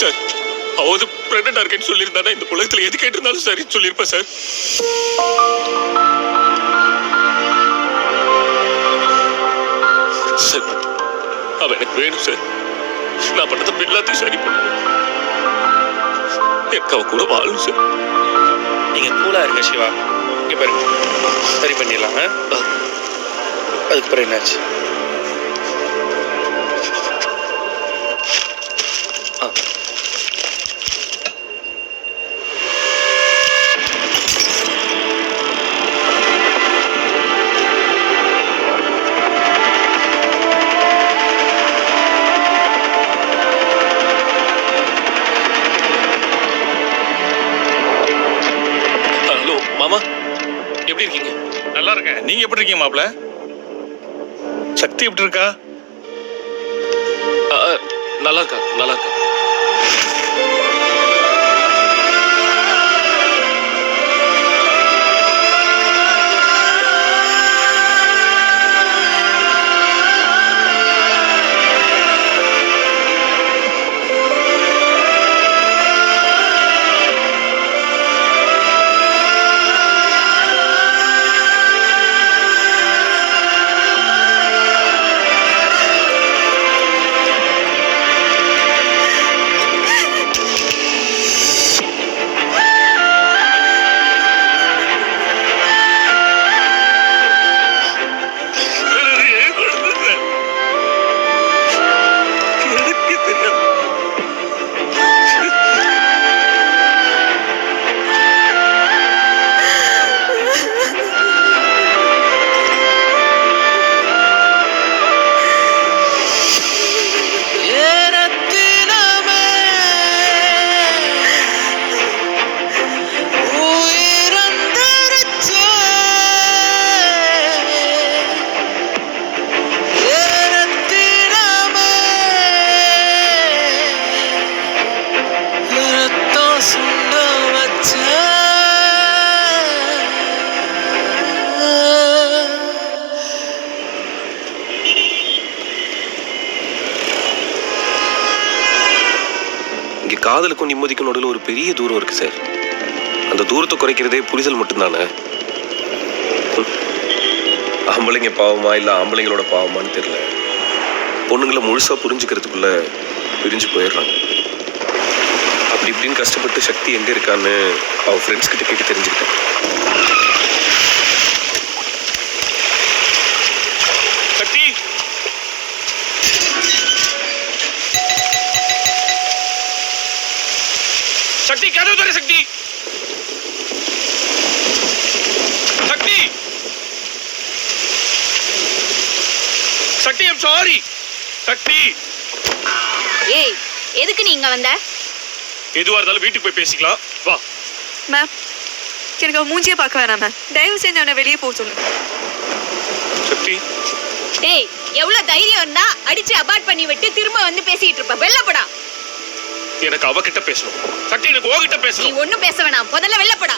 Sir அவ பிரெக்னெண்டா இருக்கேன்னு சொல்லியிருந்தானா இந்த உலகத்துல எது கேட்டிருந்தாலும் சரி சொல்லியிருப்பேன் சார். சார் அவ எனக்கு வேணும் சார். நான் பண்ண தப்பு எல்லாத்தையும் சரி பண்ணணும். எனக்கு அவ கூட வாழணும் சார். நீங்க கூலா இருங்க சிவா. இங்க பாருங்க, சரி பண்ணிடலாம். அதுக்கு பிறகு என்னாச்சு? மாமா எப்படி இருக்கீங்க? நல்லா இருக்கேன். நீங்க எப்படி இருக்கீங்க மாப்ள? சக்தி எப்படி இருக்கா? நல்லா இருக்கா, நல்லா இருக்கா. இங்கே காதலுக்கும் நிம்மதிக்கும் நடுவில் ஒரு பெரிய தூரம் இருக்கு சார். அந்த தூரத்தை குறைக்கிறதே புரிதல் மட்டும்தானே. ஆம்பளைங்க பாவமா இல்லை ஆம்பளைங்களோட பாவமான்னு தெரியல. பொண்ணுங்களை முழுசாக புரிஞ்சுக்கிறதுக்குள்ள பிரிஞ்சு போயிடுறாங்க. அப்படி இப்படின்னு கஷ்டப்பட்டு சக்தி எங்கே இருக்கான்னு அவள் ஃப்ரெண்ட்ஸ் கிட்ட கேட்டு தெரிஞ்சுக்கிட்டேன். சக்தி சக்தி கதவு தர. சக்தி சக்தி சக்தி ஐம் சாரி. சக்தி ஏய், எதுக்கு நீ இங்க வந்த? எதுவா இருந்தாலும் வீட்டுக்கு போய் பேசிக்கலாம் வா. மேம், எனக்கு அவன் மூஞ்சியே பார்க்க வேணாம் மேம். தயவு செஞ்சு அவனை வெளியே போக சொல்லுங்க. சக்தி டேய், எவ்வளவு தைரியம் இருந்தா அடிச்சு அபார்ட் பண்ணி விட்டு திரும்ப வந்து பேசிட்டு இருப்ப. வெள்ளப்படா. எனக்கு அவகிட்ட பேசணும். சக்தி எனக்கு உன்கிட்ட நீ பேசணும். ஒண்ணும் பேச வேணாம், முதல்ல வெள்ளப்படா.